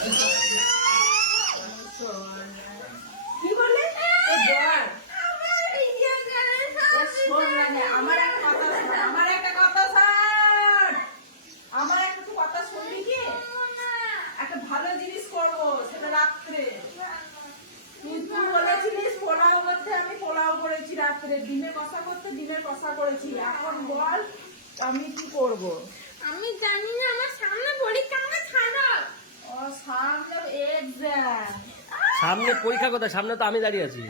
কি বলে আমার একটা কথা শোন, আমার একটা কথা শুনবি কি? একটা ভালো জিনিস করবো, সেটা রাত্রে তুই বলেছিলিস পোলাও করতে, আমি পোলাও করেছি রাত্রে। ডিমের কষা করতে ডিমের কষা করেছি। এখন বল আমি কি করব? আমি জানি না, আমার সামনে পরীক্ষা, আমাকে ছাড়ো। ও সামনে এক্সাম। সামনে পরীক্ষা কোথায়? সামনে তো আমি দাঁড়িয়ে আছি।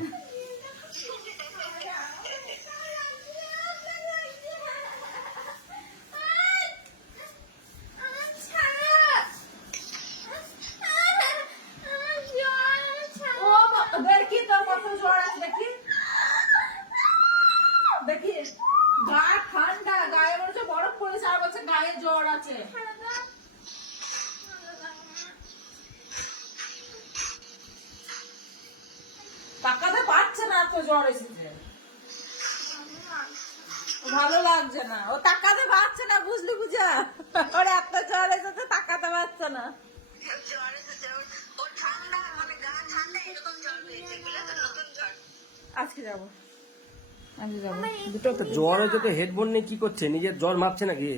দেখি তোর কত জ্বর আছে, দেখি দেখি। গা ঠান্ডা, গায়ে বলছে বরফ পড়েছে, আর বলছে গায়ে জ্বর আছে। তাকাতে পারছে না, তো জ্বর এসেছে। ভালো লাগছে না, ও তাকাতে পারছে না, বুঝলি বুঝা? ওর এত জ্বর এসেছে, তাকাতে পারছে না। আজকে যাবো, আজকে যাবো। দুটো তো জ্বর হয়েছে, তো হেডফোন নিয়ে কি করছে? নিজের জ্বর মাপছে নাকি?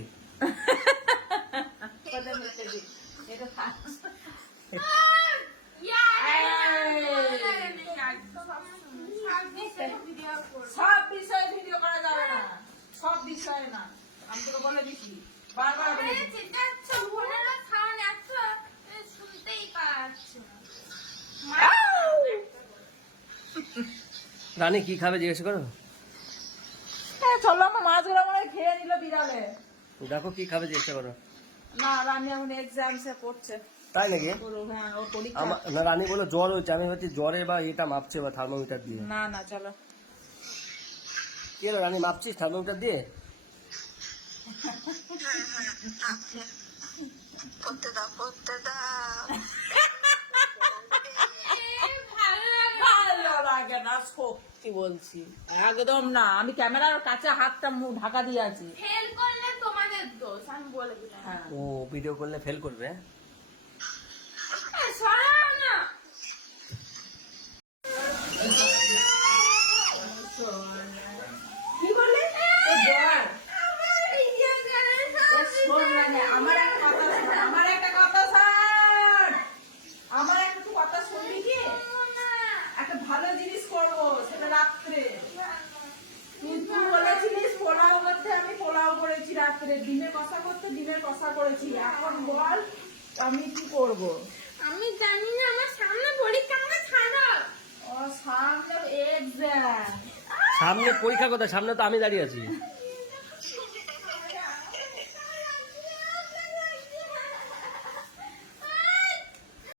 এটা থাক। সব বিষয়ে ভিডিও করা যাবে না, সব বিষয়ে না। আমি তোকে বলে দিচ্ছি, বারবার বলে দিচ্ছি। রানী কি খাবে জিজ্ঞেস করো। হ্যাঁ চলো, আমার মাছগুলো মনে হয় খেয়ে নিল বিড়ালে। দেখো কি খাবে জিজ্ঞেস করো। না, রানী এখন এক্সামসে পড়ছে। তাই নাকি? হ্যাঁ, ও পরীক্ষা। না, রানী বলো জ্বর হয়েছে, আমি ভাবছি জ্বরে বা এটা মাপছে বা থার্মোমিটার দিয়ে। না না, চলো। কি হলো রানী, মাপছিস থার্মোমিটার দিয়ে? ভালো লাগে না, সত্যি বলছি, একদম না। আমি ক্যামেরার কাছে হাতটা মুখ ঢাকা দিয়ে আছি। ফেল করলে তোমাদের দোষ, আমি বলে দিলাম। হ্যাঁ, ও ভিডিও করলে ফেল করবে? সরাও না। কি বলে জ্বর? শোন না, আমার একটা কথা শোন, আমার একটা কথা শোন, আমার একটা কথা শুনবি কি? একটা ভালো জিনিস করবো, সেটা রাত্রে তুই বলেছিলিস পোলাও করতে, আমি পোলাও করেছি রাত্রে। ডিমের কষা করতে ডিমের কষা করেছি। এখন বল আমি কি করব? আমি জানি না, আমার সামনে পরীক্ষা, আমাকে ছাড়ো। ও সামনে এক্সাম। সামনে পরীক্ষা কোথায়? সামনে তো আমি দাঁড়িয়ে আছি।